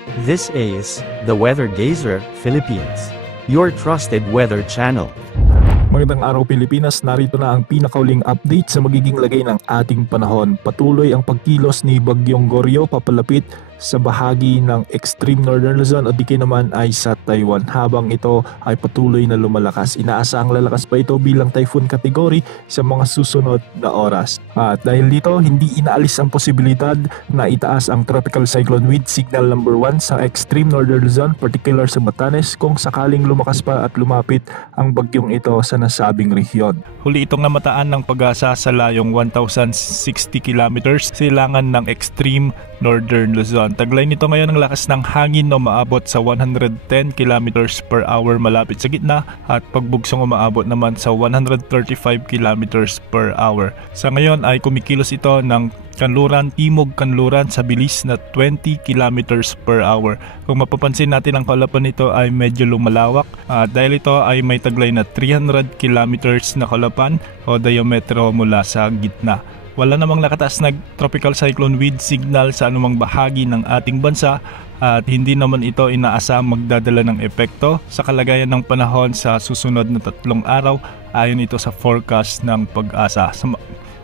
This is the Weather Gazer Philippines, your trusted weather channel. Magandang araw Pilipinas, narito na ang pinakauling update sa magiging lagay ng ating panahon. Patuloy ang pagkilos ni Bagyong Goryo papalapit sa bahagi ng extreme northern Luzon o di kaya naman ay sa Taiwan. Habang ito ay patuloy na lumalakas, inaasahang lalakas pa ito bilang typhoon category sa mga susunod na oras. At dahil dito, hindi inaalis ang posibilidad na itaas ang tropical cyclone with signal number 1 sa extreme northern Luzon, particular sa Batanes, kung sakaling lumakas pa at lumapit ang bagyong ito sa nasabing rehiyon. Huli itong namataan ng Pag-asa sa layong 1,060 kilometers silangan ng extreme northern Luzon. Taglay nito ngayon ang lakas ng hangin na umaabot sa 110 kilometers per hour malapit sa gitna at pagbugsong umaabot naman sa 135 kilometers per hour. Sa ngayon ay kumikilos ito ng kanluran, timog kanluran sa bilis na 20 kilometers per hour. Kung mapapansin natin ang kaulapan nito ay medyo lumalawak dahil ito ay may taglay na 300 kilometers na kaulapan o diametro mula sa gitna. Wala namang nakataas na tropical cyclone with signal sa anumang bahagi ng ating bansa at hindi naman ito inaasahang magdadala ng epekto sa kalagayan ng panahon sa susunod na 3 araw ayon ito sa forecast ng Pag-asa.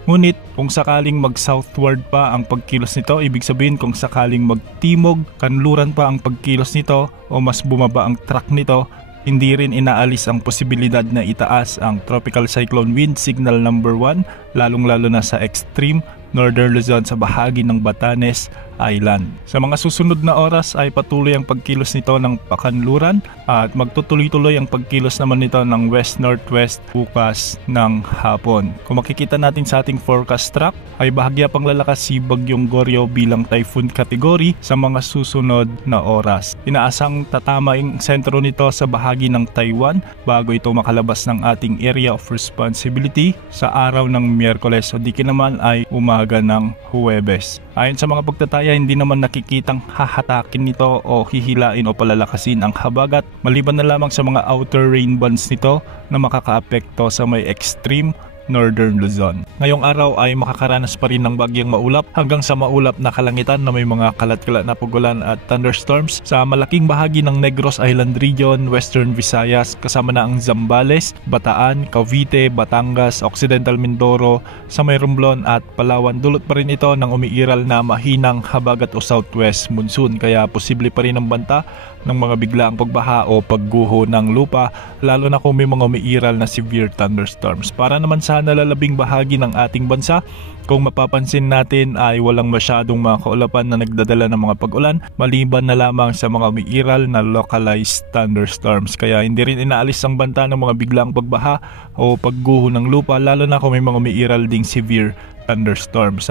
Ngunit kung sakaling mag-southward pa ang pagkilos nito, ibig sabihin kung sakaling magtimog, kanluran pa ang pagkilos nito o mas bumaba ang track nito, hindi rin inaalis ang posibilidad na itaas ang tropical cyclone wind signal number 1 lalong-lalo na sa extreme northern Luzon sa bahagi ng Batanes Island. Sa mga susunod na oras ay patuloy ang pagkilos nito ng pakanluran at magtutuloy-tuloy ang pagkilos naman nito ng west-northwest bukas ng hapon. Kung makikita natin sa ating forecast track ay bahagya pang lalakas si Bagyong Goryo bilang typhoon category sa mga susunod na oras. Inaasang tatama ang sentro nito sa bahagi ng Taiwan bago ito makalabas ng ating area of responsibility sa araw ng Miyerkules o di naman ay umaga ng Huwebes. Ayon sa mga pagtataya, hindi naman nakikitang hahatakin nito o hihilain o palalakasin ang habagat maliban na lamang sa mga outer rain bands nito na makakaapekto sa may extreme northern Luzon. Ngayong araw ay makakaranas pa rin ng bagyang maulap hanggang sa maulap na kalangitan na may mga kalat-kalat na pugulan at thunderstorms sa malaking bahagi ng Negros Island Region, Western Visayas kasama na ang Zambales, Bataan, Cavite, Batangas, Occidental Mindoro, sa may Romblon at Palawan. Dulot pa rin ito ng umiiral na mahinang habagat o southwest monsoon kaya posible pa rin ang banta ng mga biglaang pagbaha o pagguho ng lupa lalo na kung may mga umiiral na severe thunderstorms. Para naman sa nalalabing bahagi ng ating bansa, kung mapapansin natin ay walang masyadong mga kaulapan na nagdadala ng mga pag-ulan maliban na lamang sa mga umiiral na localized thunderstorms. Kaya hindi rin inaalis ang banta ng mga biglaang pagbaha o pagguho ng lupa lalo na kung may mga umiiral ding severe thunderstorms.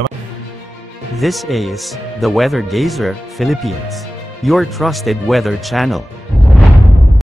This is the Weather Gazer Philippines, your trusted weather channel.